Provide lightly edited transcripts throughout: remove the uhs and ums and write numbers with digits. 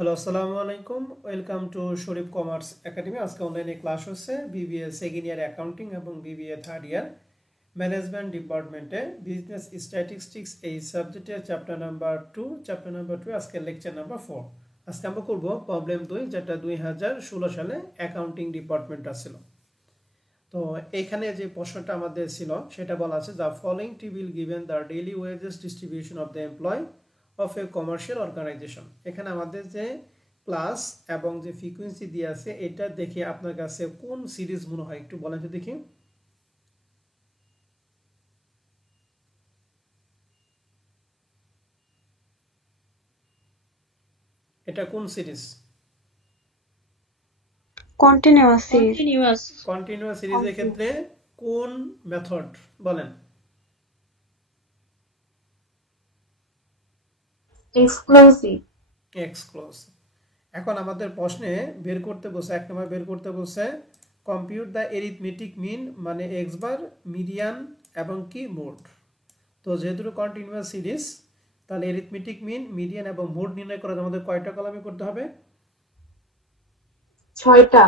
Hello, আসসালামু আলাইকুম। Welcome to Sharif commerce academy. আজকে অনলাইনে ক্লাস হচ্ছে বিবিএ সেকেন্ড ইয়ার অ্যাকাউন্টিং এবং বিবিএ থার্ড ইয়ার ম্যানেজমেন্ট ডিপার্টমেন্টে বিজনেস স্ট্যাটিস্টিক্স এই সাবজেক্টের চ্যাপ্টার নাম্বার 2 আজকে লেকচার নাম্বার 4। আজকে আমরা করব প্রবলেম 2, যেটা 2016 সালে অ্যাকাউন্টিং ডিপার্টমেন্ট ছিল। তো এখানে যে প্রশ্নটা আমাদের ছিল সেটা বলা আছে, the following table given the daily wages distribution of the employ of a commercial organisation. এখানে আমাদের যে ক্লাস এবং যে ফ্রিকোয়েন্সি দিয়ে আছে এটা দেখে আপনার কাছে কোন সিরিজ মনে হয় একটু বলেন তো দেখি। এটা কোন series? Continuous series. Continuous continuous সিরিজের ক্ষেত্রে কোন মেথড বলেন? এক্সক্লুসিভ। এক্সক্লুসিভ। এখন আমাদের প্রশ্নে বের করতে বলছে, এক নম্বর বের করতে বলছে কম্পিউট দ্য এরিথমেটিক মিন, মানে এক্স বার, মিডিয়ান এবং কি মোড। তো যেহেতু কন্টিনিউয়াস সিরিজ, তাহলে এরিথমেটিক মিন, মিডিয়ান এবং মোড নির্ণয় করা আমাদের কয়টা কলামে করতে হবে? 6টা।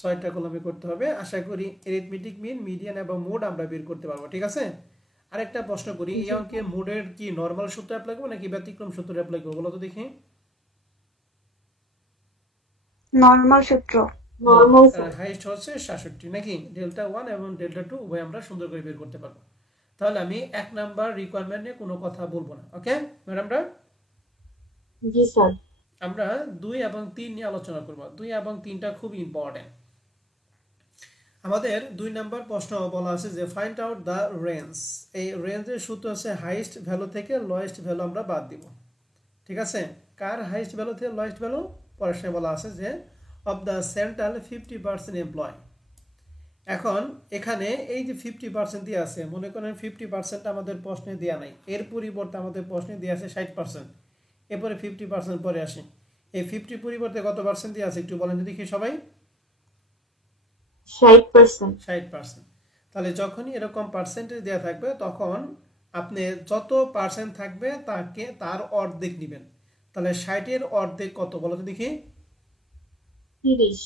6টা কলামে করতে হবে। আশা করি এরিথমেটিক মিন, মিডিয়ান এবং মোড আমরা বের করতে পারবো, ঠিক আছে। আরেকটা প্রশ্ন করি, এই অঙ্কে মোডের কি নরমাল সূত্র অ্যাপ্লাই করবো নাকি ব্যতিক্রম সূত্র অ্যাপ্লাই করবো বলো তো দেখি। নরমাল সূত্র। হাইস্ট হচ্ছে 67, নাকি ডেল্টা 1 এবং ডেল্টা 2 উভয় আমরা সুন্দর করে বের করতে পারবো। তাহলে আমি 1 নাম্বার রিকোয়ারমেন্ট নিয়ে কোনো কথা বলবো না, ওকে ম্যাডামরা। জি স্যার। আমরা 2 এবং 3 নিয়ে আলোচনা করব। 2 এবং 3টা খুব ইম্পর্টেন্ট। আমাদের 2 নাম্বার প্রশ্ন বলা আছে যে ফাইন্ড আউট দ্য রেঞ্জ। এই রেঞ্জের সূত্র হচ্ছে হাইস্ট ভ্যালু থেকে লোয়েস্ট ভ্যালু আমরা বাদ দিব, ঠিক আছে। কার হাইস্ট ভ্যালু থেকে লোয়েস্ট ভ্যালু? পরের বলা আছে যে অফ দ্য সেন্ট্রাল 50% এমপ্লয়। এখন এখানে এই যে 50% দিয়ে আছে, মনে করেন 50% আমাদের প্রশ্নে দেওয়া নাই, এর পরিবর্তে আমাদের প্রশ্নে দিয়ে আছে 60%। এরপরে 50% পরে আসে, এই 50 পরিবর্তে কত পার্সেন্ট দিয়ে আছে একটু বলেন তো দেখি সবাই। 60%। 60%। তাহলে যখনই এরকম পার্সেন্টেজ দেওয়া থাকবে তখন আপনি যত পার্সেন্ট থাকবে তার অর্ধেক নেবেন। তাহলে 60-এর অর্ধেক কত বলো তো দেখি। 30।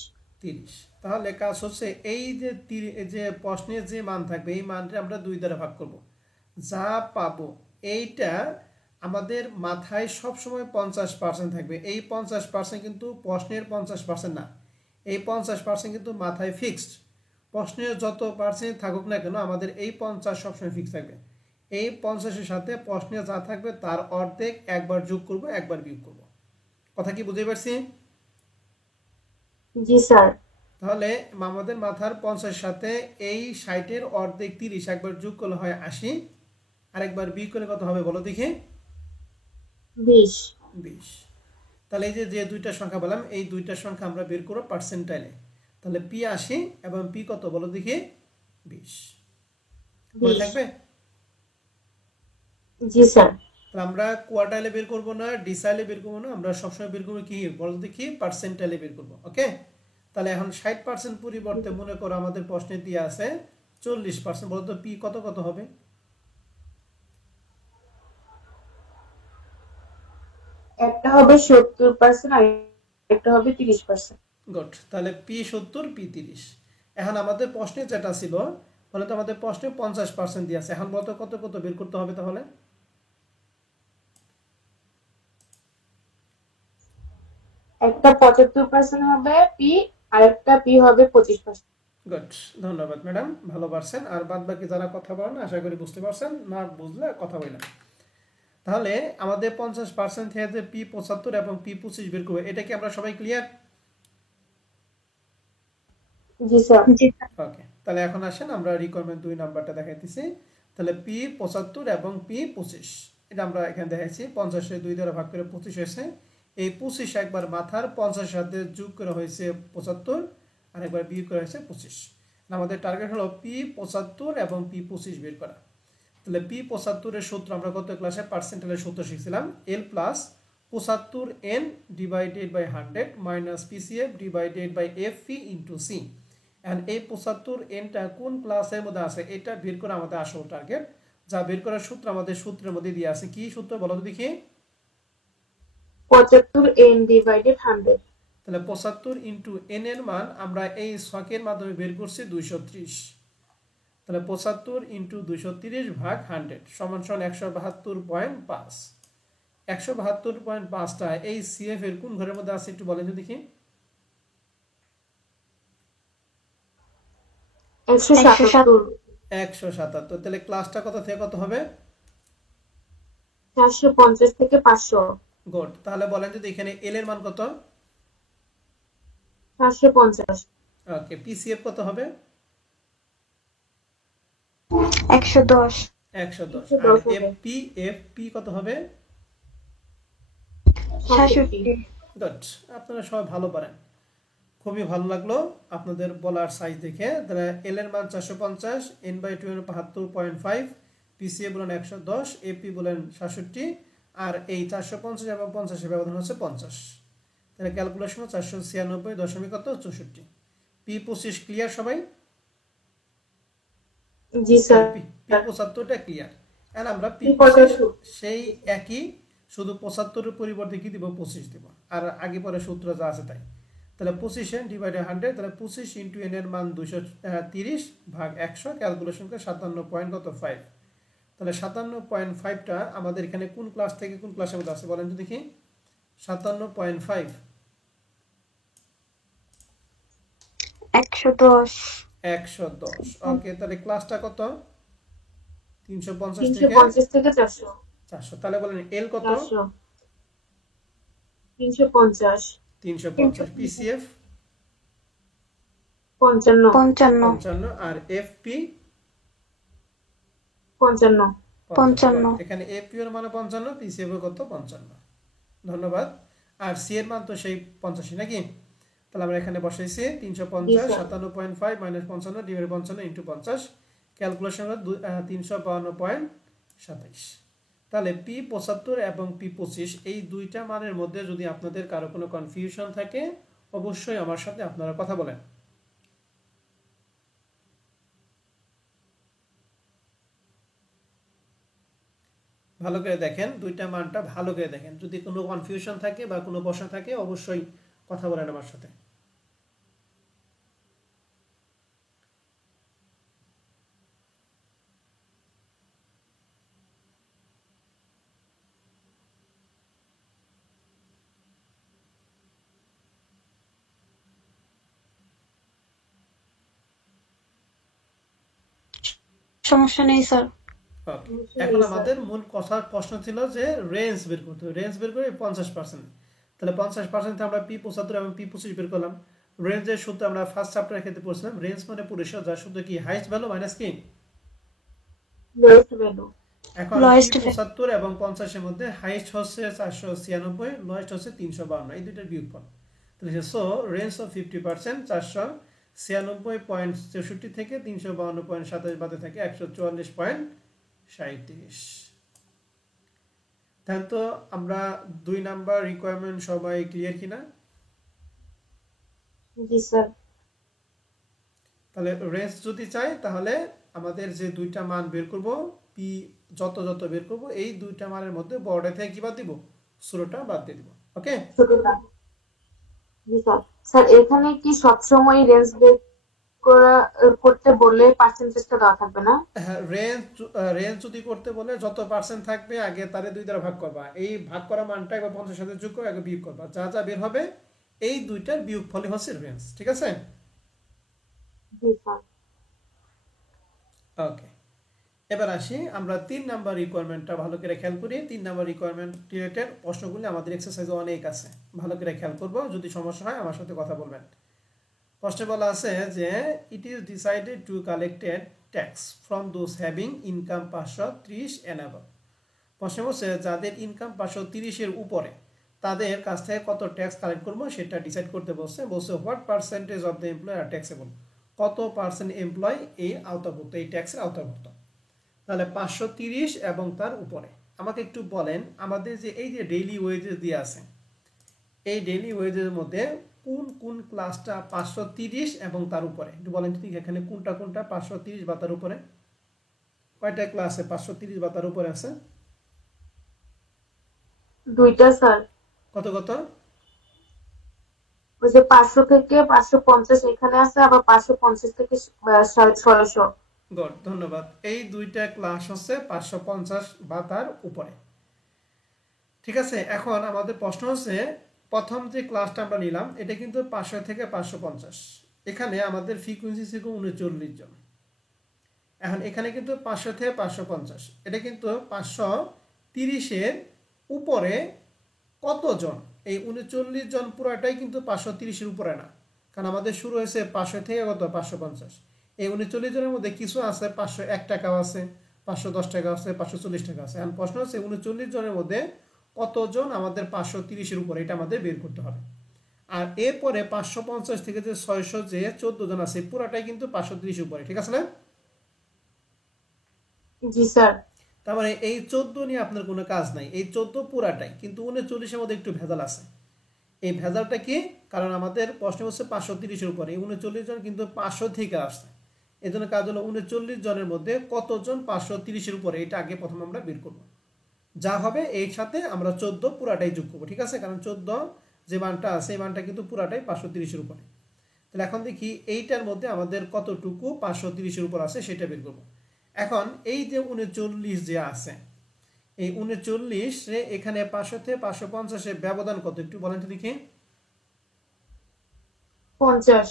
30। তাহলে কাজ হচ্ছে এই যে যে প্রশ্নের যে মান থাকবে এই মানটা আমরা 2 দ্বারা ভাগ করব। যা পাবো এইটা আমাদের মাথায় সবসময় 50% থাকবে। এই 50% কিন্তু প্রশ্নের 50% না, এই 50% কিন্তু মাথায় ফিক্সড। প্রশ্নের যত পার্সেন্ট থাকুক না কেন আমাদের এই 50 সবসময় ফিক্স থাকবে। এই 50-এর সাথে প্রশ্নে যা থাকবে তার অর্ধেক একবার যোগ করব, একবার বিয়োগ করব। কথা কি বুঝতে পারছি? জি স্যার। তাহলে আমাদের মাথার 50 সাথে এই 60-এর অর্ধেক 30 একবার যোগ করলে হয় 80, আর একবার বিয়োগ করলে কত হবে বলো দেখি। 20। 20। তাহলে এই যে যে দুইটা সংখ্যা বললাম এই দুইটা সংখ্যা আমরা বের করব পার্সেন্টাইলে। তাহলে পি 80 এবং পি কত বলো দেখি 20। মনে 20। থাকবে? জি স্যার। তাহলে আমরা কোয়ার্টাইলে বের করব না, ডিসাইলে বের করব না, আমরা সবসময় বের করবো কি বলো দেখি পার্সেন্টাইলে বের করব, ওকে। তাহলে এখন 60% পরিবর্তে মনে করো আমাদের প্রশ্নে দিয়ে আছে 40%, বলো তো পি কত কত হবে? একটা হবে 70% আর একটা হবে 30%। গুড। তাহলে পি 70, পি 30। এখন আমাদের প্রশ্নে যেটা ছিল, বলে তো আমাদের প্রশ্নে 50% দিয়ে আছে, এখন বলতো কত কত বের করতে হবে তাহলে। একটা 75% হবে পি, আর একটা পি হবে 25%। গুড, ধন্যবাদ ম্যাডাম, ভালো পারছেন। আর বাদ বাকি যারা কথা বলেন আশা করি বুঝতে পারছেন, না বুঝলে কথা বললাম। তাহলে আমাদের 50% থেকে যে পি 75 এবং পি 25 বের করবে, এটা কি আমরা সবাই ক্লিয়ার? জি স্যার। ওকে, তাহলে এখন আসেন আমরা রিকোয়ারমেন্ট 2 নাম্বারটা দেখাইতেছি। তাহলে পি 75 এবং পি 25 এটা আমরা এখানে দেখাইছি। 50-এ 2 দ্বারা ভাগ করে 25 হয়েছে। এই 25 একবার মাথার 50 সাথে যোগ করা হয়েছে 75, আর একবার বিয়োগ করা হয়েছে 25। আমাদের টার্গেট হলো পি 75 এবং পি 25 বের করা। তাহলে পি 75-এর সূত্র আমরা গত ক্লাসে পার্সেন্টাইলের সূত্র শিখছিলাম, L plus 75 N divided by 100 minus PCF divided by F P into C. And এই 75 এনটা কোন ক্লাসের মধ্যে আছে এটা বের করা আমাদের আসল টার্গেট। যা বের করার সূত্র আমাদের সূত্রের মধ্যে দিয়ে আছে। কি সূত্র বলো তো দেখি। 75 n ডিভাইডেড 100। তাহলে 75 ইন্টু এন এর মান আমরা এই ছকের মাধ্যমে বের করছি 230। তাহলে 75 ইন্টু 230 ভাগ 100 সমান সমান 172.5। 172.5টা এই সিএফ এর কোন ঘরের মধ্যে আছে একটু বলেন তো দেখি। 177। 177। তাহলে ক্লাসটা কত থেকে কত হবে? 450 থেকে 500। গুড। তাহলে বলেন যদি এখানে এল এর মান কত? 450। ওকে, পিসিএফ কত হবে? 110। 110। 110 আর হবে। এফপি কত হবে? 66। গুড। আপনারা সবাই ভালো পারেন, খুবই ভালো লাগলো আপনাদের বলার সাইজ দেখে। তাহলে এল এর মান 450, এন বাই 2 72.5, পিসিএ বলেন 110, এপি বলেন 67, আর এই 450 এবং 50 এর ব্যবধান হচ্ছে 50। তাহলে ক্যালকুলেশন 496 দশমিক কত 64। পি 25 ক্লিয়ার সবাই? জি স্যার। পি 75টা ক্লিয়ার। আর আমরা পি পি 25 75। সেই একই, শুধু 75 এর পরিবর্তে কি দিব 25 দিব, আর আগে পরে সূত্র যা আছে তাই। তাহলে 25 ডিভাইডেড 100, তাহলে 25 ইন্টু এন এর মান 230 ভাগ 100, ক্যালকুলেশন করে 57.5। তাহলে 57.5টা আমাদের এখানে কোন ক্লাস থেকে কোন ক্লাসের মধ্যে আছে বলেন তো দেখি। 57.5 110। 110। ওকে, তাহলে ক্লাসটা কত? 350 থেকে 350 থেকে 400। 400। তাহলে বলেন এল কত? 400। 350। 350। পিসিএফ 55। 55, আর এফপি 55। 55। এখানে এপি এর মানে 55, পিসিএফ কত 55। ধন্যবাদ। আর সি এর মান তো সেই 85 নাকি? তাহলে আমরা এখানে বসাইছি 350 57.5 মাইনাস 55 ডিভাইড 55 ইন্টু 50, ক্যালকুলেশন হলো 352.27। তাহলে পি 75 এবং পি 25 এই দুইটা মানের মধ্যে যদি আপনাদের কারো কোনো কনফিউশন থাকে অবশ্যই আমার সাথে আপনারা কথা বলেন। ভালো করে দেখেন, দুইটা মানটা ভালো করে দেখেন, যদি কোনো কনফিউশন থাকে বা কোনো প্রশ্ন থাকে অবশ্যই কথা বলেন আমার সাথে। সমস্যা নেই স্যার। ওকে, এখন আমাদের মূল কথা প্রশ্ন ছিল যে রেঞ্জ বের করতে হবে। রেঞ্জ বের করে 50%। তাহলে 50% আমরা পি 75 এবং পি 25 বের করলাম। রেঞ্জের সূত্র আমরা ফার্স্ট চ্যাপ্টারে ক্ষেত্রে পড়ছিলাম, রেঞ্জ মানে পরিসর যার সূত্র কি হাইস্ট ভ্যালু মাইনাস কি লোয়েস্ট ভ্যালু। এখন Lowest পি 75 এবং 50 এর মধ্যে হাইস্ট হচ্ছে 496, লোয়েস্ট হচ্ছে 352, এই দুইটার বিয়োগফল। তাহলে সো রেঞ্জ অফ 50%, 496.64 থেকে 352.27 বাদে থাকে 144.37। তাহলে তো আমরা 2 নাম্বার রিকোয়ারমেন্ট সবাই ক্লিয়ার কিনা? জি স্যার। তাহলে রেঞ্জ যদি চাই তাহলে আমাদের যে দুইটা মান বের করব, পি যত যত বের করব, এই দুইটা মানের মধ্যে বড়টা থেকে কি বাদ দিব, ছোটটা বাদ দিয়ে দিব। ওকে, ছোটটা। জি স্যার। স্যার এখানে কি সবসময় রেঞ্জ বের করতে বললে পার্সেন্টেজটা দেওয়া থাকবে না? হ্যাঁ, রেঞ্জ রেঞ্জ যদি করতে বলে যত পার্সেন্ট থাকবে আগে তারে 2 দ্বারা ভাগ করবা, এই ভাগ করা মানটা একবার 50 সাথে যোগ করে আগে বিয়োগ করবা, যা যা বের হবে এই দুইটার বিয়োগফলই হচ্ছে রেঞ্জ। ঠিক আছে? জি স্যার। ওকে, এবার আসি আমরা 3 নাম্বার রিকোয়ারমেন্টটা ভালো করে খেয়াল করি। 3 নাম্বার রিকোয়ারমেন্ট রিলেটেড প্রশ্নগুলি আমাদের এক্সারসাইজে অনেক আছে, ভালো করে খেয়াল করব, যদি সমস্যা হয় আমার সাথে কথা বলবেন। প্রশ্নে বলা আছে যে it is decided to collected tax from those having income 530 and above. প্রশ্নে বলছে যাদের ইনকাম 530 এর উপরে তাদের কাছ থেকে কত ট্যাক্স কালেক্ট করবো সেটা ডিসাইড করতে বলছে। What percentage of the employ are taxable, কত পার্সেন্ট এমপ্লয় এই আওতাভুক্ত, এই ট্যাক্সের আওতাভুক্ত। তাহলে 530 এবং তার উপরে। আমাকে একটু বলেন আমাদের যে এই যে ডেইলি ওয়েজেস দিয়ে আছে, এই ডেইলি ওয়েজের মধ্যে কোন কোন ক্লাসটা 530 এবং তার উপরে, একটু বলেন ঠিক এখানে কোনটা কোনটা 530 বা তার উপরে, কয়টা ক্লাসে 530 বা তার উপরে আছে? দুইটা স্যার। কত কত? ওই যে 500 থেকে 550 এখানে আছে, আবার 550 থেকে 1600। গুড, ধন্যবাদ। এই দুইটা ক্লাস হচ্ছে 550 বা তার উপরে। ঠিক আছে, এখন আমাদের প্রশ্ন হচ্ছে প্রথম যে ক্লাসটা আমরা নিলাম এটা কিন্তু 500 থেকে 550, এখানে আমাদের ফ্রিকোয়েন্সি ছিল 39 জন। এখন এখানে কিন্তু 500 থেকে 550, এটা কিন্তু 530-এর উপরে কতজন? এই 39 জন পুরাটাই কিন্তু 530-এর উপরে না, কারণ আমাদের শুরু হয়েছে 500 থেকে কত 550। এই 39 জনের মধ্যে কিছু আছে 501 টাকাও আছে, 510 টাকা আছে, 540 টাকা আছে। এখন প্রশ্ন হচ্ছে 39 জনের মধ্যে কতজন আমাদের 530-এর উপরে, এটা আমাদের বের করতে হবে। আর এরপরে 550 থেকে যে 600 যে 14 জন আছে পুরাটাই কিন্তু 530-এর উপরে, ঠিক আছে না? জি স্যার। তার মানে এই 14 নিয়ে আপনার কোনো কাজ নাই, এই 14 পুরাটাই, কিন্তু 39-এর মধ্যে একটু ভেজাল আছে। এই ভেজালটা কি? কারণ আমাদের প্রশ্ন হচ্ছে 530-এর উপরে, এই 39 জন কিন্তু 500 থেকে আসছে। এই জন্য কাজ হলো 39 জনের মধ্যে কতজন 530-এর উপরে, এটা আগে প্রথম আমরা বের করব। যা হবে এর সাথে আমরা 14 পুরাটাই যোগ করবো, ঠিক আছে? কারণ 14 যে মানটা আছে এই মানটা কিন্তু পুরাটাই 530-এর উপরে। তাহলে এখন দেখি এইটার মধ্যে আমাদের কতটুকু 530-এর উপর আছে সেটা বের করবো। এখন এই যে 39 যে আছে, এই 39 এখানে 500 থেকে 550-এর ব্যবধান কত একটু বলেন তো দেখি। 50।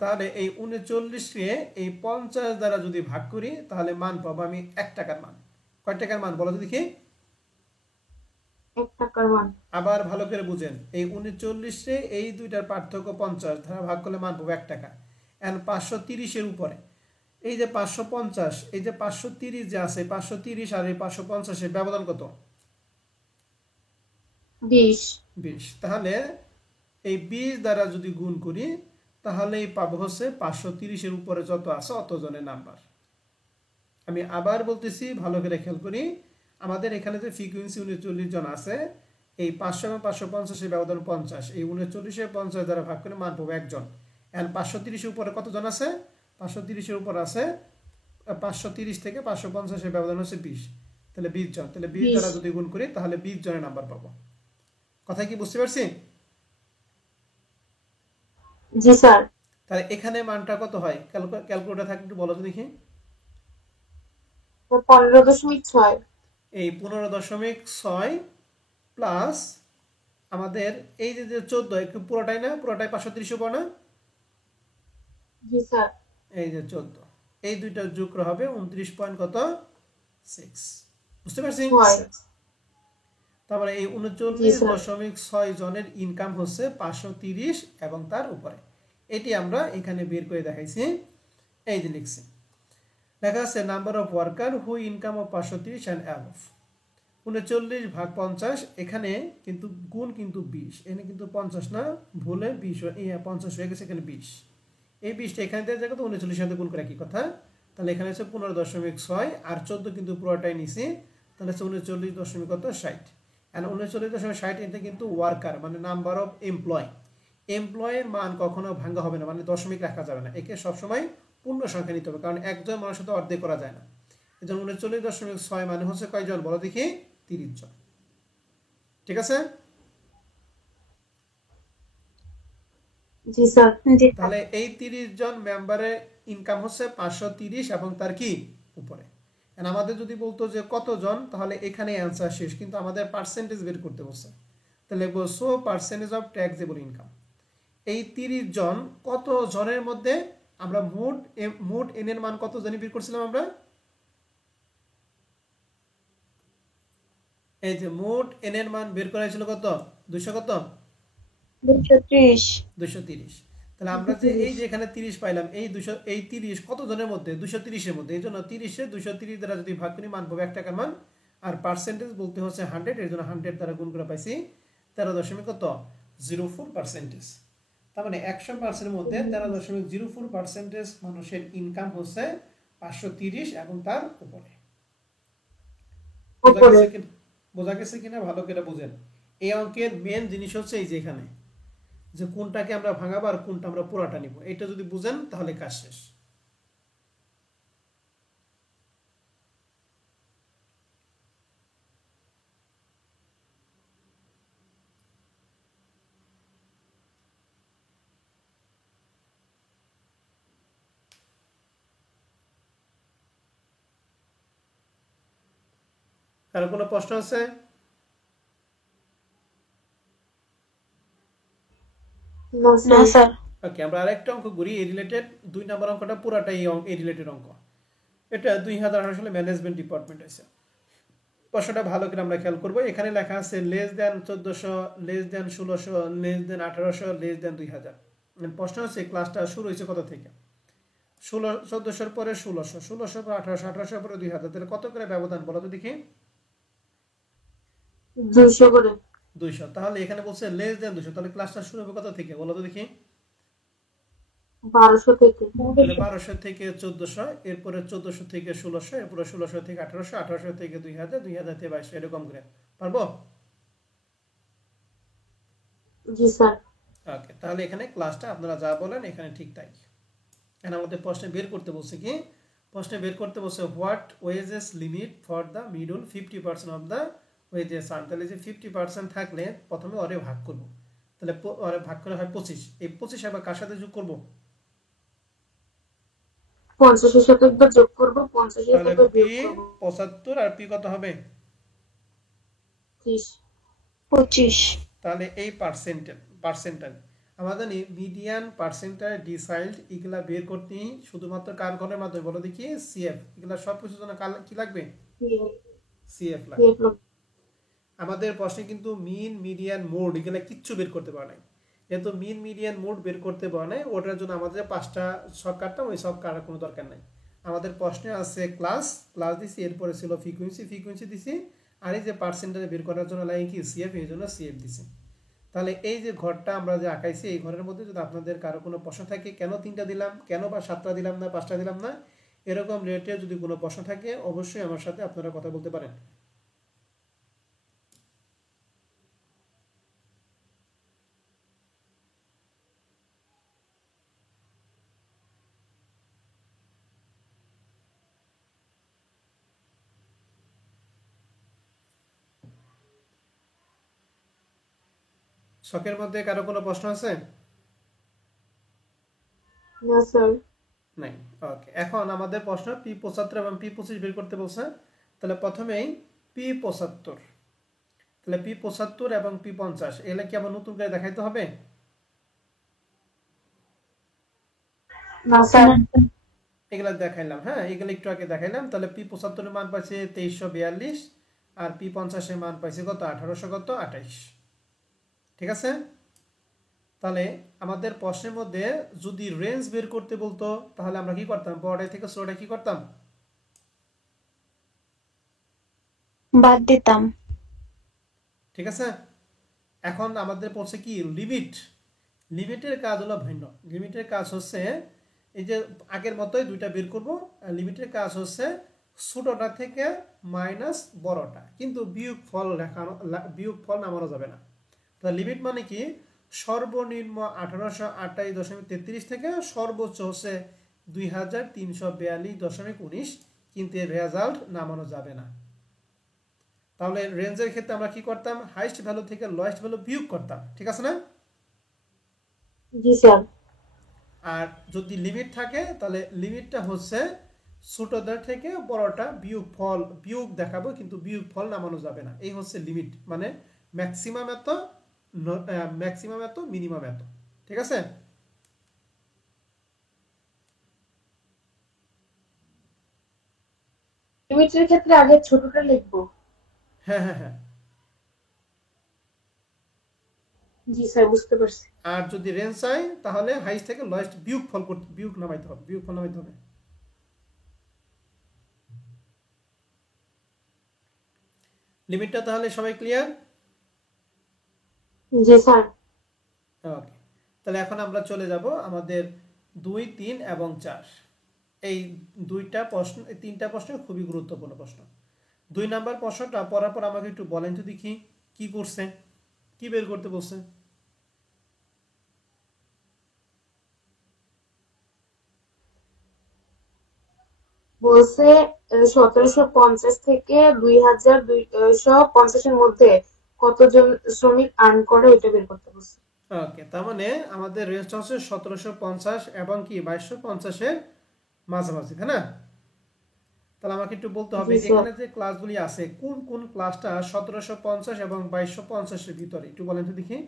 তাহলে এই 39-কে এই 50 দ্বারা যদি ভাগ করি তাহলে মান পাবো আমি 1 টাকার মান। কয় টাকার মান বলো তো দেখি। 1 টাকার মান। আবার ভালো করে বুঝেন, এই 39-এ এই দুইটার পার্থক্য 50 দ্বারা ভাগ করলে মান পাবো 1 টাকা। এখন 530-এর উপরে এই যে 550, এই যে 530 যে আছে 530 আর এই 550-এর ব্যবধান কত? 20। 20। তাহলে এই 20 দ্বারা যদি গুণ করি তাহলে পাবো হচ্ছে 530-এর উপরে যত আছে অতজনের নাম্বার। আমি আবার বলতেছি, ভালো করে খেয়াল করি, আমাদের এখানে যে ফ্রিকোয়েন্সি 39 জন আছে, এই 500 এবং 550-এর ব্যবধান 50, এই 39-এ 50 দ্বারা ভাগ করে মান পাবো একজন। এখন 530-এর উপরে কতজন আছে? 530-এর উপর আছে 530 থেকে 550-এর ব্যবধান হচ্ছে 20, তাহলে 20 জন। তাহলে 20 দ্বারা যদি গুণ করি তাহলে 20 জনের নাম্বার পাবো। কথা কি বুঝতে পারছি? জি স্যার। তাহলে এখানে মানটা কত হয়? ক্যালকুলেটর থাকলে একটু বলো তো দেখি। 15.6। এই 15.6 প্লাস আমাদের এই যে 14, একটু পুরোটাই না, পুরোটাই 530 উপর না? জি স্যার। এই যে 14, এই দুইটা যোগ হবে 29 পয়েন্ট কত 6। বুঝতে পারছি? তারপরে এই জি স্যার। 39.6 জনের ইনকাম হচ্ছে 530 এবং তার উপরে। এটি আমরা এখানে বের করে দেখাইছি, এই যে লিখছি, লেখা আছে number of worker who income of 530 and above. 39 ভাগ 50, এখানে কিন্তু গুণ কিন্তু 20, এখানে কিন্তু 50 না, ভুলে 20 50 হয়ে গেছে, এখানে 20। এই 20টা এখানে দেওয়া যায় কত 39 সাথে গুণ করে একই কথা। তাহলে এখানে হচ্ছে 15.6 আর 14 কিন্তু পুরোটাই নিছি, তাহলে হচ্ছে 39.60। আর 39.60 এটা কিন্তু ওয়ার্কার মানে নাম্বার অফ এমপ্লয়। এমপ্লয়ের মান কখনো ভাঙ্গা হবে না, মানে দশমিক রাখা যাবে না, একে সবসময় পূর্ণ সংখ্যা নিতে হবে, কারণ একজন মানুষের সাথে অর্ধেক করা যায় না। এই জন্য 39.6 মানে হচ্ছে কয়জন বলো দেখি? 30 জন। ঠিক আছে? জি স্যার। তাহলে এই 30 জন মেম্বারের ইনকাম হচ্ছে 530 এবং তার কি উপরে। আমাদের যদি বলতো যে কতজন, তাহলে এখানে অ্যান্সার শেষ, কিন্তু আমাদের পার্সেন্টেজ বের করতে বলছে। তাহলে লিখবো so percentage of taxable income. এই 30 জন কত জনের মধ্যে আমরা মোট এন এর মান কত জনই বের করছিলাম আমরা? এই যে মোট এন এর মান বের করা হয়েছিল কত? 200 কত? 230। 230। তাহলে আমরা যে এই যে এখানে 30 পাইলাম, এই 200 এই 30 কত জনের মধ্যে? 230-এর মধ্যে। এই জন্য 30-এ 230 দ্বারা যদি ভাগ করি মান পাবো 1 টাকার মান। আর পার্সেন্টেজ বলতে হচ্ছে 100, এর জন্য 100 দ্বারা গুণ করে পাইছি 13.04%। তার মানে 100%-এর মধ্যে 13.04% মানুষের ইনকাম হচ্ছে 530 এবং তার উপরে। বোঝা গেছে কিনা ভালো করে বুঝেন। এই অঙ্কের মেন জিনিস হচ্ছে এই যে এখানে যে কোনটাকে আমরা ভাঙাবো আর কোনটা আমরা পুরাটা নিব, এটা যদি বুঝেন তাহলে কাজ শেষ। কারো কোনো প্রশ্ন আছে? না না স্যার। স্যার। ওকে, আমরা আরেকটা অঙ্ক করি এই রিলেটেড। 2 নম্বর অঙ্কটা পুরাটাই এই রিলেটেড অঙ্ক। এটা 2018 সালে ম্যানেজমেন্ট ডিপার্টমেন্ট আছে। প্রশ্নটা ভালো করে আমরা খেয়াল করব। এখানে লেখা আছে less than 1400, less than 1600, less than 1800, less than 2000। প্রশ্ন হচ্ছে ক্লাসটা শুরু হয়েছে কত থেকে? 1400 পরে 1600, 1600 পরে 1800, 1800 পরে 2000, তাহলে কত করে ব্যবধান বলো তো দেখি? 200 করে। 200। তাহলে এখানে বলছে লেস দেন 200, তাহলে ক্লাসটা শুরু হবে কত থেকে বলো তো দেখি? 1200 থেকে। তাহলে 1200 থেকে 1400, এরপরে 1400 থেকে 1600, এরপরে 1600 থেকে 1800, 1800 থেকে 2000, 2000 থেকে 2200, এরকম করে পারবো? জি স্যার। ওকে, তাহলে এখানে ক্লাসটা আপনারা যা বলেন এখানে ঠিক তাই। এখন আমাদের প্রশ্নে বের করতে বলছে কি? প্রশ্নে বের করতে বলছে what wages limit for the middle 50% of the wages earn. তাহলে যে 50% থাকলে প্রথমে ওরে ভাগ করব। তাহলে ওরে ভাগ করে হয় 25। এই 25 আবার কার সাথে যোগ করব? 50 এর সাথে একবার যোগ করব, 50 এর তাহলে সাথে পি বিয়োগ করব। 75 আর পি কত হবে? 30। 25। তাহলে এই পার্সেন্টাইল আমাদের মিডিয়ান পার্সেন্টাইল ডিসাইল্ড এগুলা বের করতে শুধুমাত্র কার ঘরের মাধ্যমে বলো দেখি? সিএফ। এগুলা সব কিছুর জন্য কি লাগবে? সিএফ লাগবে। আমাদের প্রশ্নে কিন্তু মিন, মিডিয়ান, মোড এগুলা কিচ্ছু বের করতে পারে নাই। যেহেতু মিন, মিডিয়ান, মোড বের করতে পারে নাই, ওটার জন্য আমাদের 5টা ছক কাটতাম, ওই ছক কাটার কোনো দরকার নাই। আমাদের প্রশ্নে আছে ক্লাস দিছি, এরপরে ছিল ফ্রিকোয়েন্সি দিছি, আর এই যে পার্সেন্টেজ বের করার জন্য লাগে কি? সিএফ, এই জন্য সিএফ দিছি। তাহলে এই যে ঘরটা আমরা যে আঁকাইছি, এই ঘরের মধ্যে যদি আপনাদের কারো কোনো প্রশ্ন থাকে কেন 3টা দিলাম, কেন বা 7টা দিলাম না, 5টা দিলাম না, এরকম রিলেটেড যদি কোনো প্রশ্ন থাকে অবশ্যই আমার সাথে আপনারা কথা বলতে পারেন। শখের মধ্যে কারো কোনো প্রশ্ন আছে? না স্যার। নাই। ওকে, এখন আমাদের প্রশ্ন P75 এবং P25 বের করতে বলছে। তাহলে প্রথমেই P75, তাহলে P75 এবং P50 এগুলা কি আবার নতুন করে দেখাইতে হবে? না স্যার। এগুলা দেখাইলাম, হ্যাঁ এগুলা একটু আগে দেখাইলাম। তাহলে P75 এর মান পাইছে 2342, আর P50 এর মান পাইছে কত? 1828। ঠিক আছে? তাহলে আমাদের প্রশ্নের মধ্যে যদি রেঞ্জ বের করতে বলতো তাহলে আমরা কি করতাম? বড়টাই থেকে ছোটটা কি করতাম? বাদ দিতাম। ঠিক আছে? এখন আমাদের পড়ছে কি? লিমিট। লিমিটের কাজ হলো ভিন্ন। লিমিটের কাজ হচ্ছে এই যে আগের মতোই দুইটা বের করব। লিমিটের কাজ হচ্ছে ছোটটা থেকে মাইনাস বড়টা, কিন্তু বিয়োগফল নামানো যাবে না। তাহলে লিমিট মানে কি? সর্বনিম্ন 1828.33 থেকে সর্বোচ্চ হচ্ছে 2342.19, কিন্তু এর রেজাল্ট নামানো যাবে না। তাহলে রেঞ্জের ক্ষেত্রে আমরা কি করতাম? হাইস্ট ভ্যালু থেকে লোয়েস্ট ভ্যালু বিয়োগ করতাম। ঠিক আছে না? জি স্যার। আর যদি লিমিট থাকে তাহলে লিমিটটা হচ্ছে ছোটদের থেকে বড়টা বিয়োগ দেখাবো, কিন্তু বিয়োগফল নামানো যাবে না। এই হচ্ছে লিমিট, মানে ম্যাক্সিমাম এত মিনিমাম এত। ঠিক আছে? লিমিটের ক্ষেত্রে আগে ছোটটা লিখবো। হ্যাঁ হ্যাঁ হ্যাঁ। জি স্যার, বুঝতে পারছি। আর যদি রেঞ্জ চাই তাহলে হাইস্ট থেকে লোয়েস্ট বিয়োগ নামাইতে হবে, বিয়োগফল নামাইতে হবে। লিমিটটা তাহলে সবাই ক্লিয়ার? জি স্যার। ওকে, তাহলে এখন আমরা চলে যাব আমাদের 2, 3 এবং 4। এই তিনটা প্রশ্ন খুবই গুরুত্বপূর্ণ প্রশ্ন। 2 নাম্বার প্রশ্নটা পড়ার পর আমাকে একটু বলেন তো দেখি কি করছে, কি বের করতে বলছে? বলছে 1750 থেকে 2250 এর মধ্যে কতজন শ্রমিক আর্ন করে ওইটা বের করতে বলছে। ওকে, তার মানে আমাদের রেঞ্জটা হচ্ছে 1750 এবং কি 2250 এর মাঝামাঝি, তাই না? তাহলে আমাকে একটু বলতে হবে জি স্যার এখানে যে ক্লাসগুলি আছে কোন কোন ক্লাসটা 1750 এবং 2250 এর ভিতরে একটু বলেন তো দেখি।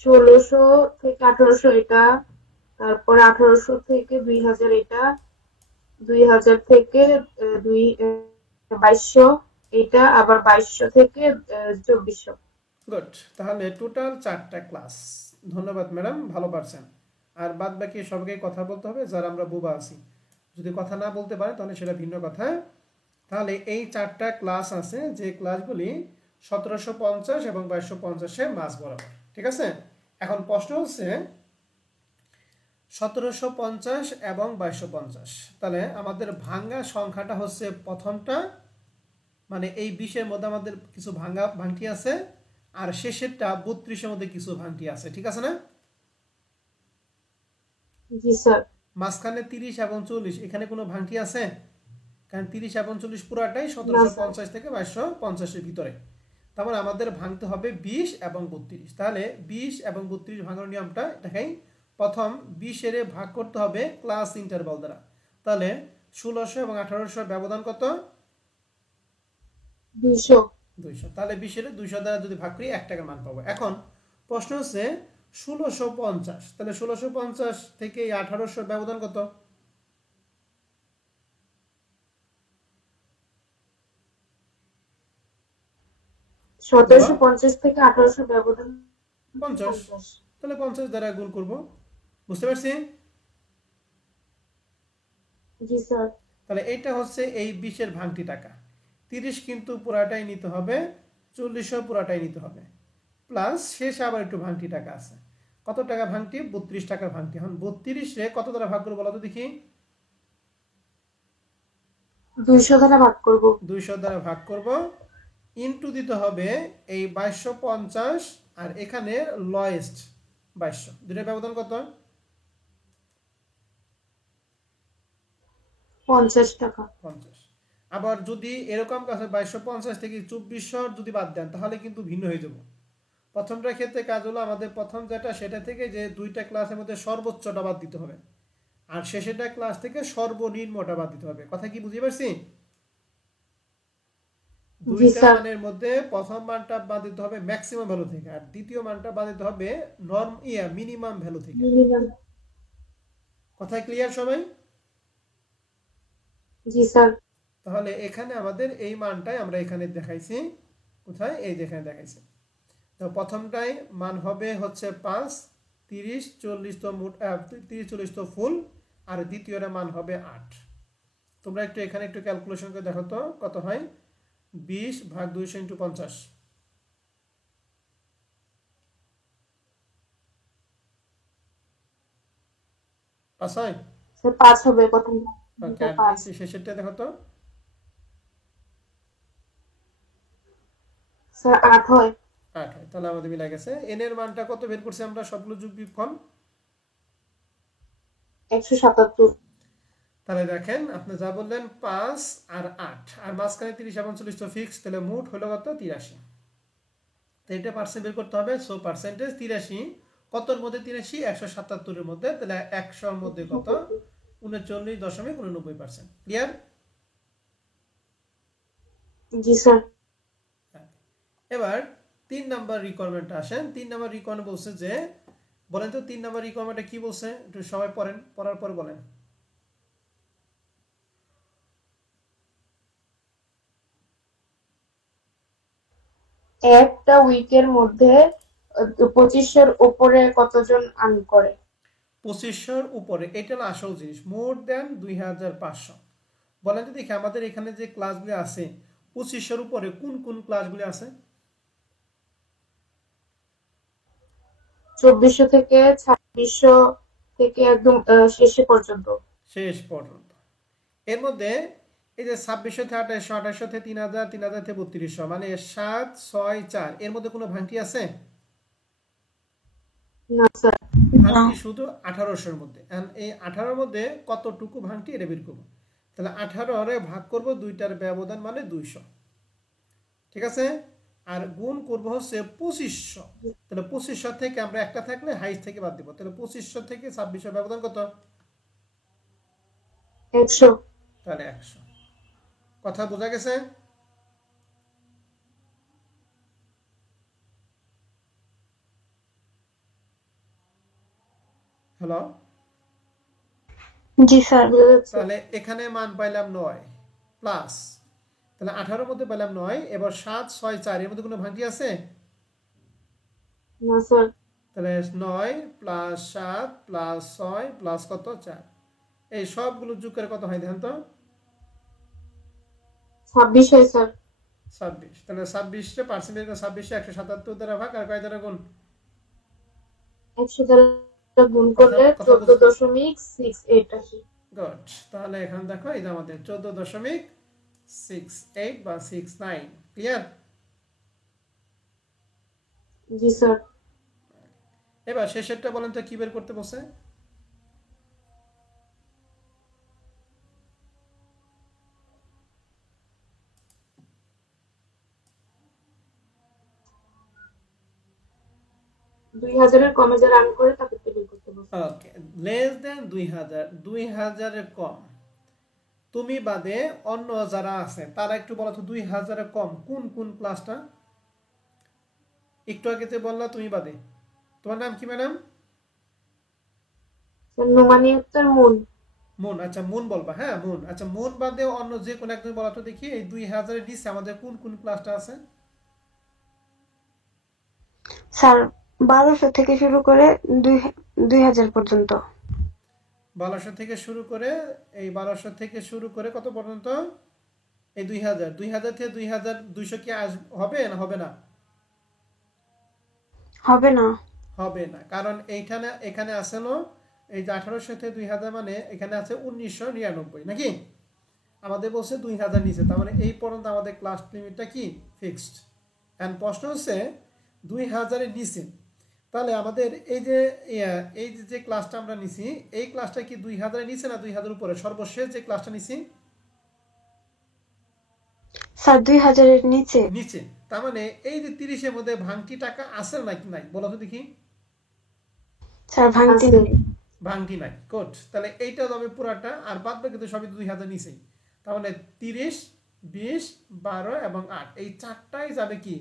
1600 থেকে 1800 এটা, তারপরে 1800 থেকে 2000 এটা, 2000 থেকে 2200 এটা, আবার 2200 থেকে 2400। গুড, তাহলে টোটাল 4টা ক্লাস। ধন্যবাদ ম্যাডাম, ভালো পারছেন। আর বাদ বাকি সবাইকে কথা বলতে হবে যারা আমরা বুবা আছি। যদি কথা না বলতে পারে তাহলে সেটা ভিন্ন কথা। তাহলে এই 4টা ক্লাস আছে যে ক্লাসগুলি 1750 এবং 2250 মাঝ বরাবর, ঠিক আছে। এখন প্রশ্ন হচ্ছে 1750 এবং 2250, তাহলে আমাদের ভাঙ্গা সংখ্যাটা হচ্ছে প্রথমটা, মানে এই 20-এর মধ্যে আমাদের কিছু ভাঙটি আছে, আর শেষেরটা 32-এর মধ্যে কিছু ভাঙটি আছে, ঠিক আছে না। জি স্যার। মাঝখানে 30 এবং 40 এখানে কোনো ভাঙটি আছে? কারণ 30 এবং 40 পুরাটাই না স্যার। 1750 থেকে 2250-এর ভিতরে। তারপর আমাদের ভাঙতে হবে 20 এবং 32। তাহলে 20 এবং 32 ভাঙার নিয়মটা দেখাই। প্রথম 20-এর ভাগ করতে হবে ক্লাস ইন্টারভাল দ্বারা। তাহলে 1600 এবং 1800 ব্যবধান কত? 200। 200। তাহলে 20-এর 200 দ্বারা যদি ভাগ করি 1 টাকার মান পাবো। এখন প্রশ্ন হচ্ছে 1650, তাহলে 1650 থেকে 1800 ব্যবধান কত? 1750 থেকে 1800 ব্যবধান 50। 50। তাহলে 50 দ্বারা গুণ করব, বুঝতে পারছি। জি স্যার। তাহলে এটা হচ্ছে এই 20-এর ভাঙটি টাকা। 30 কিন্তু পুরাটাই নিতে হবে, 40 পুরাটাই নিতে হবে, প্লাস শেষ আবার একটু ভাঙটি টাকা আছে। কত টাকা ভাঙটি? 32 টাকার ভাঙটি। এখন 32-এ কত দ্বারা ভাগ করবো বলো তো দেখি। 200 দ্বারা ভাগ করব। 200 দ্বারা ভাগ করব, ইনটু দিতে হবে এই 2250, আর এখানে লয়েস্ট 2200, দুটোর ব্যবধান কত? 50 টাকা। 50। আবার যদি এরকম কাছে 2250 থেকে 2400 যদি বাদ দেন তাহলে কিন্তু ভিন্ন হয়ে যাব। প্রথমটার ক্ষেত্রে কাজ হলো আমাদের প্রথম যেটা সেটা থেকে যে দুইটা ক্লাসের মধ্যে সর্বোচ্চটা বাদ দিতে হবে, আর শেষেরটা ক্লাস থেকে সর্বনিম্নটা বাদ দিতে হবে। কথা কি বুঝতে পারছি? জি দুইটা স্যার। মানের মধ্যে প্রথম মানটা বাদ দিতে হবে ম্যাক্সিমাম ভ্যালু থেকে, আর দ্বিতীয় মানটা বাদ দিতে হবে মিনিমাম ভ্যালু থেকে। মিনিমাম। কথা ক্লিয়ার সবাই? জি স্যার। তাহলে এখানে আমাদের এই মানটাই আমরা এখানে দেখাইছি। কোথায়? এই যেখানে দেখাইছি। তো প্রথমটাই মান হবে হচ্ছে 5, 30, 40 তো মোট 30, 40 তো ফুল, আর দ্বিতীয়টা মান হবে 8। তোমরা একটু এখানে একটু ক্যালকুলেশন করে দেখো তো কত হয়। 20 ভাগ 200 ইন্টু 50, পাস হয়? স্যার 5 হবে প্রথম। ওকে, আর 5। শেষেরটা দেখো তো। স্যার 8 হয়। 8 হয়। তাহলে আমাদের মিলা গেছে। এন এর মানটা কত বের করছি আমরা সবগুলো যোগ বিয়োগফল? 177। তাহলে দেখেন আপনি যা বললেন 5 আর 8, আর মাঝখানে 30 এবং 40 তো ফিক্স, তাহলে মোট হলো কত? 83। তো এটা পার্সেন্ট বের করতে হবে। সো পার্সেন্টেজ 83 কতর মধ্যে? 83 177-এর মধ্যে। তাহলে 100-এর মধ্যে কত? 39.89%। ক্লিয়ার? জি স্যার। এবার 3 নাম্বার রিকোয়ারমেন্টটা আসেন। 3 নাম্বার রিকোয়ারমেন্ট বলছে যে, বলেন তো 3 নাম্বার রিকোয়ারমেন্টে কি বলছে, একটু সবাই পড়েন, পড়ার পর বলেন। একটা উইকের মধ্যে 2500-এর উপরে কতজন আর্ন করে? 2500-এর উপরে, এটা হলো আসল জিনিস। মোর দেন 2500। বলেন তো দেখি আমাদের এখানে যে ক্লাসগুলি আছে 2500-এর উপরে কোন কোন ক্লাসগুলি আছে? 2400 থেকে 2600 থেকে একদম শেষে পর্যন্ত। শেষ পর্যন্ত। এর মধ্যে এই যে 2600 থেকে 2800, 2800 থেকে 3000, 3000 থেকে 3200, মানে 7, 6, 4, এর মধ্যে কোনো ভাঙটি আছে? না স্যার। না। ভাঙটি শুধু 1800-এর মধ্যে। এই 18-এর মধ্যে কতটুকু ভাঙটি এটা বের করবো। তাহলে 18-রে ভাগ করব, দুইটার ব্যবধান মানে 200, ঠিক আছে। আর গুণ করব হচ্ছে 2500। তাহলে 2500 থেকে আমরা একটা থাকলে হাইস্ট থেকে বাদ দিব, তাহলে 2500 থেকে 2600 ব্যবধান কত? 100। তাহলে 100। কথা বোঝা গেছে? হ্যালো, জি স্যার। তাহলে এখানে মান পাইলাম 9 প্লাস, তাহলে 18 মধ্যে পেলাম 9, এবার 7 6 4 এর মধ্যে কোনো ভাঙটি আছে? না স্যার। তাহলে 9 প্লাস 7 প্লাস 6 প্লাস কত 4, এই সবগুলো যোগ করে কত হয় দেখেন তো? 26 হয় স্যার। 26। তাহলে 26 টা পার্সেন্টেজ 26 177 দ্বারা ভাগ আর কয় দ্বারা গুণ? 100 দ্বারা গুণ কথা করলে কথা বুঝ 14.68 আসে। গুড। তাহলে এখন দেখো এই যে আমাদের 14.68 বা 69। ক্লিয়ার? জি স্যার। এবার শেষেরটা বলেন তো কি বের করতে বলছে? দুই হাজারের কমে যা রান করে তাদেরকে বের করতে বলছে। ওকে, লেস দেন 2000, 2000 এর কম তুমি বাদে অন্য যারা আছে তারা একটু বলো তো 2000 এর কম কোন কোন ক্লাসটা? একটু আগে যে বললা তুমি বাদে, তোমার নাম কি ম্যাডাম? স্যার নোমানি আক্তার মুন। মুন, আচ্ছা মুন বলবা, হ্যাঁ মুন। আচ্ছা মুন বাদে অন্য যে কোনো একজন বলা তো দেখি এই 2000 এর নিচে আমাদের কোন কোন ক্লাসটা আছে? স্যার 1200 থেকে শুরু করে 2000 পর্যন্ত। 1200 থেকে শুরু করে, এই 1200 থেকে শুরু করে কত পর্যন্ত? এই 2000, 2000 থেকে 2200 কি হবে না হবে না? হবে না। হবে না, কারণ এইখানে এখানে আছে না এই যে 1800 থেকে 2000 মানে এখানে আছে 1999 নাকি? আমাদের বলছে 2000 নিচে, তার মানে এই পর্যন্ত আমাদের ক্লাস লিমিটটা কি ফিক্সড। এন্ড প্রশ্ন হচ্ছে 2000 এর নিচে, তাহলে আমাদের এই যে ক্লাসটা আমরা নিছি এই ক্লাসটা কি 2000 এর নিচে না 2000 এর উপরে? সর্বশেষ যে ক্লাসটা নিছি স্যার 2000 এর নিচে। নিচে, তার মানে এই যে 30 এর মধ্যে ভাঙতি টাকা আছে নাকি নাই বলো তো দেখি? স্যার ভাঙতি আছে। নেই। ভাঙতি নাই, কোড। তাহলে এইটা হবে পুরাটা, আর বাদ বাকি তো সবই 2000 নিচেই। তার মানে 30, 20, 12 এবং 8 এই চারটাই যাবে কি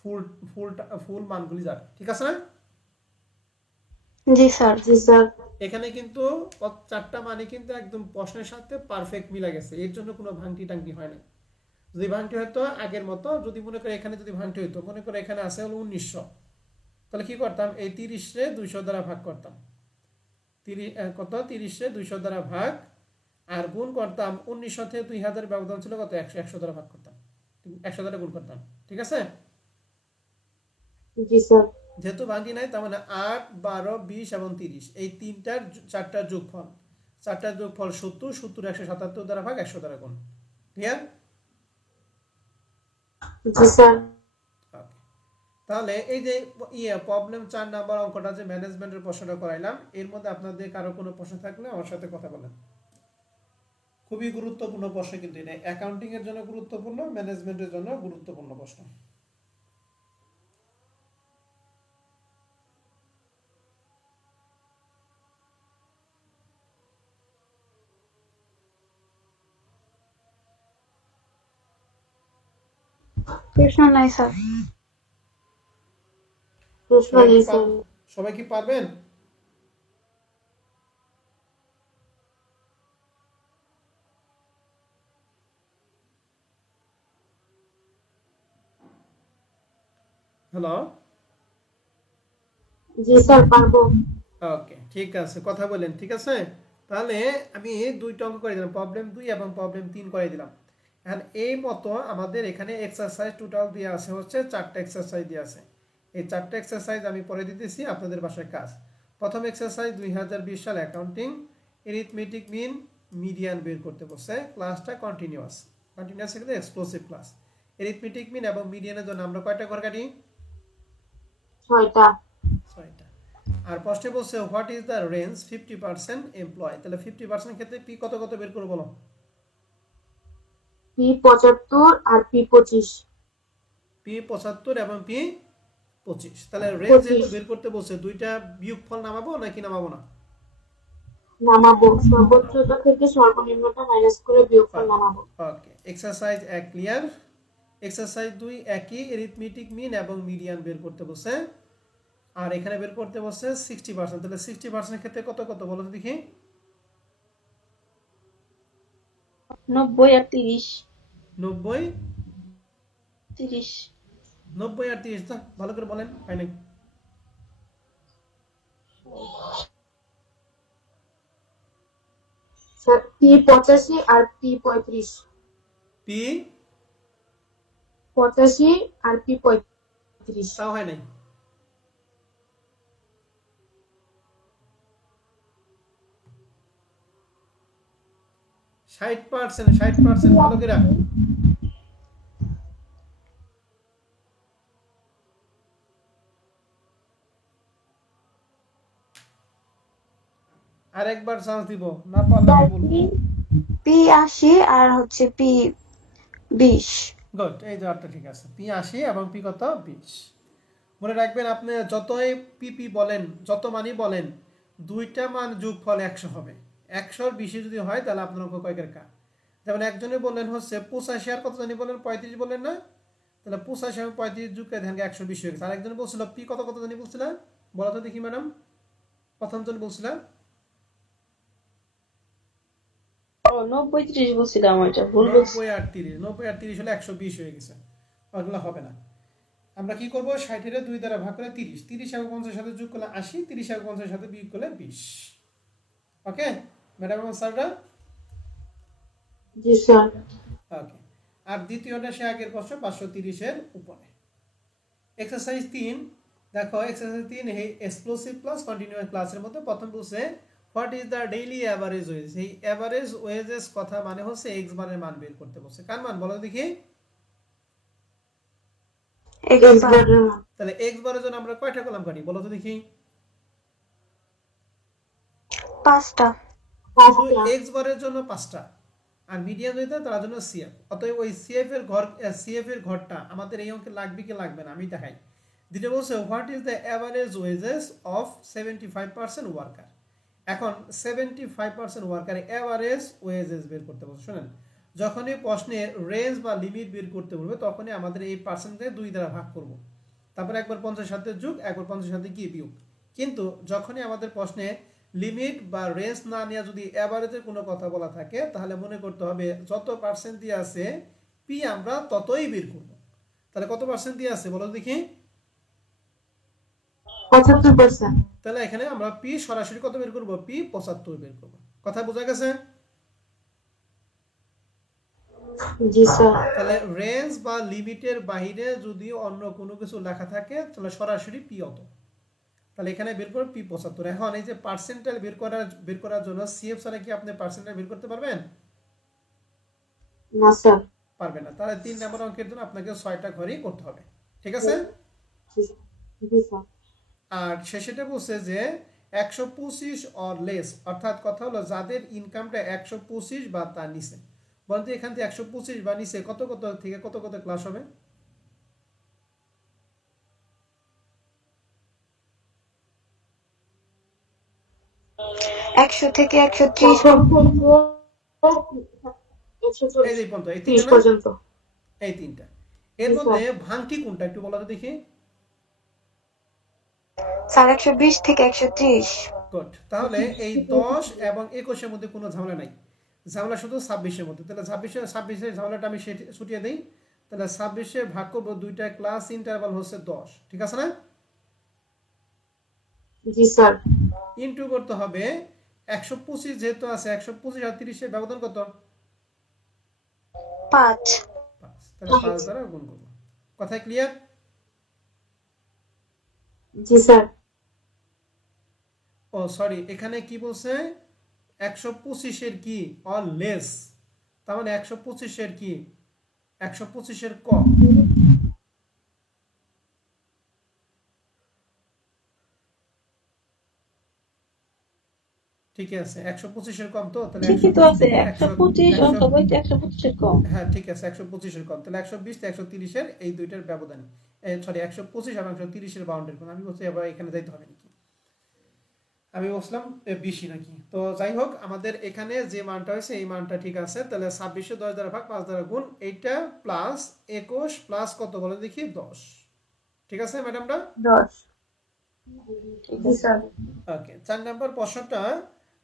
ফুল ফুল ফুল মানগুলি যাবে, ঠিক আছে না? জি স্যার। জি স্যার। এখানে কিন্তু চারটা মানে কিন্তু একদম প্রশ্নের সাথে পারফেক্ট মিলে গেছে, এর জন্য কোনো ভাঙতি টাংটি হয় না। যদি ভাঙটি হয়তো আগের মতো, যদি মনে করে এখানে যদি ভাঙটি হইতো, মনে করে এখানে আছে হলো 1900, তাহলে কি করতাম এই 30 রে 200 দ্বারা ভাগ করতাম, 30 কত 30 রে 200 দ্বারা ভাগ, আর গুণ করতাম 1900 থেকে 2000 ব্যবধান ছিল কত 100, 100 দ্বারা ভাগ করতাম, 100 দ্বারা গুণ করতাম, ঠিক আছে? জি স্যার। যেহেতু ভাঙটি নাই তার মানে 8, 12, 20 এবং 30 এই চারটার যোগফল, 70, 70 177 দ্বারা ভাগ 100 দ্বারা গুণ। ক্লিয়ার? জি স্যার। ওকে, তাহলে এই যে প্রবলেম 4 নাম্বার অঙ্কটা যে ম্যানেজমেন্টের প্রশ্নটা করাইলাম, এর মধ্যে আপনাদের কারো কোনো প্রশ্ন থাকলে আমার সাথে কথা বলেন। খুবই গুরুত্বপূর্ণ প্রশ্ন কিন্তু এটা, অ্যাকাউন্টিং এর জন্য গুরুত্বপূর্ণ, ম্যানেজমেন্টের জন্য গুরুত্বপূর্ণ প্রশ্ন। প্রশ্ন নাই স্যার। প্রশ্ন সবাই কি নেই স্যার। সবাই কি পারবেন? হ্যালো, জি স্যার পারবো। ওকে ঠিক আছে, কথা বলেন, ঠিক আছে। তাহলে আমি দুইটা অঙ্ক করে দিলাম, প্রবলেম 2 এবং প্রবলেম 3 করে দিলাম। এখন এই মতো আমাদের এখানে এক্সারসাইজ টোটাল দিয়ে আছে হচ্ছে 4টা এক্সারসাইজ দিয়ে আছে। এই 4টা এক্সারসাইজ আমি পরে দিতেছি আপনাদের বাসায় কাজ। প্রথম এক্সারসাইজ 2020 সাল অ্যাকাউন্টিং, এরিথমেটিক মিন মিডিয়ান বের করতে বলছে। ক্লাসটা কন্টিনিউয়াস কিন্তু এক্সপ্লোসিভ ক্লাস। এরিথমেটিক মিন এবং মিডিয়ানের জন্য আমরা কয়টা ঘর কাটি? 6টা। 6টা। আর প্রশ্নে বলছে what is the range 50% employ, তাহলে 50% ক্ষেত্রে পি কত কত বের করব বলো? P 75 আর P 25। P পি 75 এবং পি 25। তাহলে রেঞ্জ যেহেতু বের করতে বলছে, দুইটা বিয়োগফল নামাবো নাকি নামাবো না? নামাবো, সর্বোচ্চটা থেকে সর্বনিম্নটা মাইনাস করে বিয়োগফল নামাবো। ওকে, এক্সারসাইজ 1 ক্লিয়ার। এক্সারসাইজ 2 একই, এরিথমেটিক মিন এবং মিডিয়ান বের করতে বলছে, আর এখানে বের করতে বলছে 60%। তাহলে 60% এর ক্ষেত্রে কত কত বলো তো দেখি? 90 আর 30। 90 30 90 আর 30, তো ভালো করে বলেন, হয় নাকি? স্যার পি 85 আর পি 35। পি 85 আর পি 35। তাও হয় নাই। ষাট পার্সেন্ট ভালো করে। আরেকবার চান্স দিব, না পারলে আমি বলবো। পি 80 আর হচ্ছে পি 20। গুড, এই জবাবটা ঠিক আছে। পি 80 এবং পি কত? 20। মনে রাখবেন, আপনি যতই পিপি বলেন, যত মানই বলেন, দুইটা মান যোগফল 100 হবে। 100-র বেশি যদি হয় তাহলে আপনার অঙ্ক কয়েকের কা। যেমন একজনে বললেন হচ্ছে 85 আর কত জানি বলেন, 35 বললেন না? তাহলে 85 এবং 35 যোগ করে ধ্যান 120 হয়ে গেছে। আর একজন বলছিল পি কত কত জানি বলছিলেন, বলো তো দেখি ম্যাডাম। প্রথম জন বলছিলাম 90 30 বলছিলাম, ওইটা ভুল বলছি। 90 আর 30 হলে 120 হয়ে গেছে, ওগুলো হবে না। আমরা কি করব, 60 এর 2 দ্বারা ভাগ করে 30 এবং 50 সাথে যোগ করলে 80, 30 এবং 50 সাথে বিয়োগ করলে 20। ওকে ম্যাডাম এবং স্যাররা? জি স্যার। ওকে, আর দ্বিতীয়টা সে আগের প্রশ্ন 530 এর উপরে। এক্সারসাইজ 3 দেখো, এক্সারসাইজ 3 এই এক্সপ্লোসিভ প্লাস কন্টিনিউয়াস ক্লাসের মধ্যে প্রথম বলছে what is the daily average wage. এই অ্যাভারেজ ওয়েজেস কথা মানে হচ্ছে এক্স বারের মান বের করতে বলছে। কার মান বলো দেখি? তাহলে এক্স বারের জন্য আমরা কয়টা কলাম কাটি বলো তো দেখি? 5টা। এক্স বারের জন্য 5টা, আর মিডিয়ান যেটা তার জন্য সিএফ। অতএব ওই সিএফ এর ঘরটা আমাদের এই অঙ্কে লাগবে কি লাগবে না আমি দেখাই। দ্বিতীয় বলছে what is the average wages of 75% worker. এখন 75% ওয়ার্কারের অ্যাভারেজ ওয়েজেস বের করতে বলছে। শুনেন, যখনই প্রশ্নে রেঞ্জ বা লিমিট বের করতে বলবে তখনই আমাদের এই পার্সেন্টকে 2 দ্বারা ভাগ করব, তারপর একবার 50 সাথে যোগ, একবার 50 সাথে কি বিয়োগ। কিন্তু যখনই আমাদের প্রশ্নে লিমিট বা রেঞ্জ না নিয়ে যদি অ্যাভারেজের কোনো কথা বলা থাকে, তাহলে মনে করতে হবে যত পার্সেন্ট দিয়ে আছে পি আমরা ততই বের করব। তাহলে কত পার্সেন্ট দিয়ে আছে বলো দেখি? 75%। তাহলে এখানে আমরা পি সরাসরি কত বের করব? পি 75 বের করব। কথা বোঝা গেছে? জি স্যার। তাহলে রেঞ্জ বা লিমিটের বাইরে যদি অন্য কোনো কিছু লেখা থাকে তাহলে সরাসরি পি অত। তাহলে এখানে বের করব পি 75। এখন এই যে পার্সেন্টাইল বের করার জন্য সিএফ ছাড়া কি আপনি পার্সেন্টাইল বের করতে পারবেন? না স্যার। পারবেন না। তাহলে 3 নম্বর অঙ্কের জন্য আপনাকে 6টা ঘরই করতে হবে। ঠিক আছে? জি স্যার। আর শেষেটা বলছে যে 125 অর লেস, অর্থাৎ কথা হলো যাদের ইনকামটা 125 বা তার নিচে। বলতে এখান থেকে 125 বা নিচে কত কত থেকে কত কত ক্লাস হবে? 100 থেকে 130 এই যে পর্যন্ত, এই 30 পর্যন্ত। এই তিনটা। এর মধ্যে ভাঙটি কোনটা একটু বলো তো দেখি? স্যার 120 থেকে 130। গুড। তাহলে এই 10 এবং 21 এর মধ্যে কোনো ঝামেলা নাই, ঝামেলা শুধু 26 এর মধ্যে। তাহলে 26 এর ঝামেলাটা আমি ছুটিয়ে দেই। তাহলে 26 এ ভাগ করব, দুইটা ক্লাস ইন্টারভাল হচ্ছে 10, ঠিক আছে না? জি স্যার। ইনটু করতে হবে 125 যেহেতু আছে, 125 আর 30 এর ব্যবধান কত? 5। 5। তাহলে 5 দ্বারা গুণ করব। কথা ক্লিয়ার? জি স্যার। ও সরি, এখানে কি বলছে? 125 এর কি অর লেস, তার মানে 125 এর কি? 125 এর কম। ঠিক আছে 125 এর কম তো তাহলে ঠিকই তো আছে 100 125 অঙ্ক 100 বইতে 125 এর কম। হ্যাঁ ঠিক আছে 125 এর কম তাহলে 120 তে 130 এর এই দুইটার ব্যবধান সরি 125 এবং 130 এর বাউন্ডারি কোণ আমি বলছি আবার এখানে যাইতে হবে নাকি আমি বলছিলাম বেশি নাকি তো যাই হোক আমাদের এখানে যে মানটা হয়েছে এই মানটা ঠিক আছে তাহলে 26 10 দ্বারা ভাগ 5 দ্বারা গুণ এইটা প্লাস 21 প্লাস কত বলে দেখি 10 ঠিক আছে ম্যাডামরা 10 ঠিক জি আছে। স্যার ওকে 4 নাম্বার প্রশ্নটা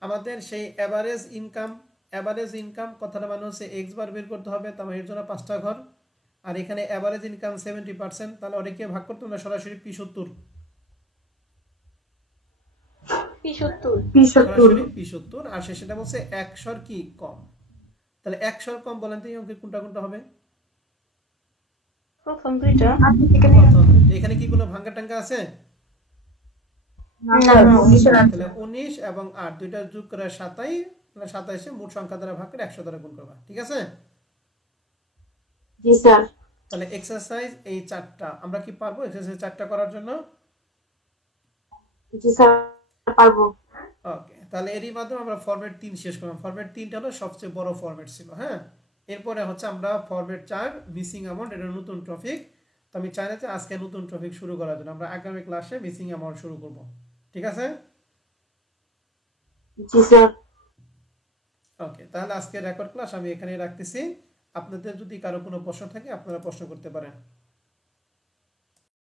আমাদের সেই এভারেজ ইনকাম কথাটা মানে হচ্ছে এক্স বার বের করতে হবে তার মানে এর জন্য 5টা ঘর আর এখানে এভারেজ ইনকাম 70% তাহলে ওটাকে ভাগ করতে না সরাসরি P70 P70 সরাসরি P70 আর সেটা বলছে 100 কি কম তাহলে 100 কম বলেন তো এই অঙ্কের কোনটা কোনটা হবে প্রথম দুইটা এখানে প্রথম এখানে কি কোনো ভাঙ্গা টাঙ্গা আছে না স্যার 19 আছে তাহলে 19 এবং 8 দুইটা যোগ করে 27 মানে 27 এ মোট সংখ্যা দ্বারা ভাগ করে 100 দ্বারা গুণ করবা ঠিক আছে জি স্যার তাহলে এক্সারসাইজ এই চারটা আমরা কি পারবো এক্সারসাইজ চারটা করার জন্য জি স্যার পারবো ওকে তাহলে এরই মাধ্যমে আমরা ফরম্যাট 3 শেষ করলাম ফরম্যাট 3টা হলো সবচেয়ে বড় ফরম্যাট ছিল হ্যাঁ এরপরে হচ্ছে আমরা ফরম্যাট 4 মিসিং অ্যামাউন্ট এটা নতুন টপিক তো আমি চাই না যে আজকে নতুন টপিক শুরু করার জন্য আমরা আগামী ক্লাসে মিসিং অ্যামাউন্ট শুরু করব ঠিক আছে জি স্যার ওকে তাহলে আজকে রেকর্ড ক্লাস আমি এখানেই রাখতেছি আপনাদের যদি কারো কোনো প্রশ্ন থাকে আপনারা প্রশ্ন করতে পারেন